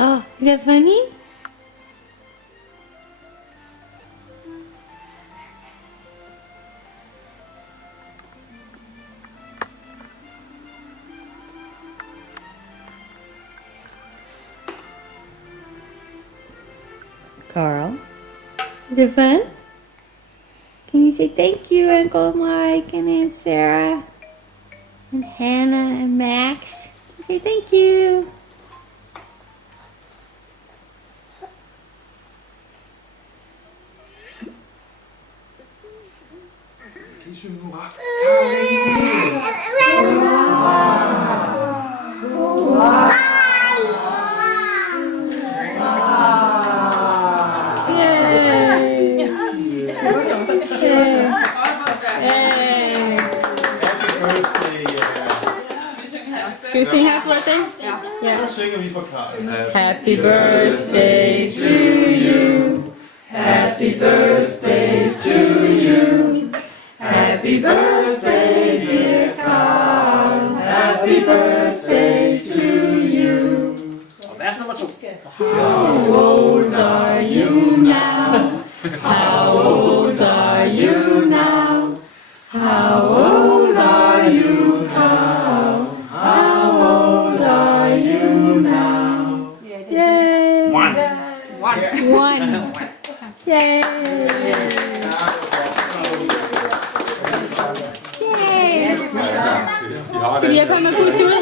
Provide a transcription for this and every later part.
Oh, is that funny? Carl, is it fun? Can you say thank you, Uncle Mike and Aunt Sarah and Hannah and Max? Say thank you. Kan I synge hurra? Skal vi synge happy birthday? Ja. Så synger vi for Karl. Happy birthday to you. Happy birthday to you. Happy birthday, dear Carl. Happy birthday to you. Og vers nummer 2. How old are you now? How old are you now? How old are you, Carl? How old are you now? Yay! One. Yay! Skal vi hjælpe ham med at puste ud?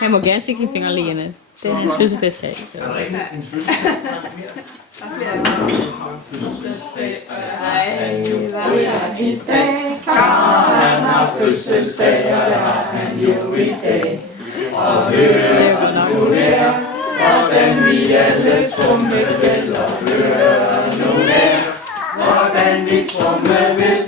Han må gerne stikke sin finger lige ind. Det er hans fødselsdagsdag. Er der ikke en fødselsdagssang mere? Karl har fødselsdag, og det har han jo i dag. Og hør nu her, hvordan vi alle trommevæller. Hør nu her, hvordan vi trommevæller.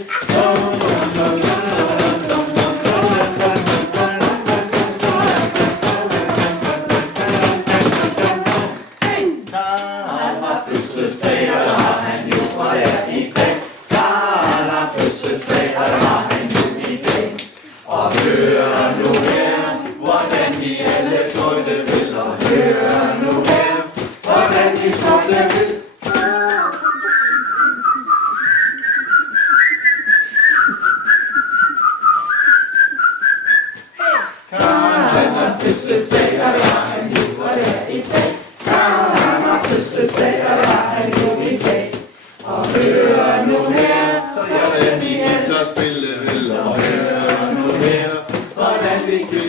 Så jeg vil vi så spille vel og høre nu her, hvordan vi spiller.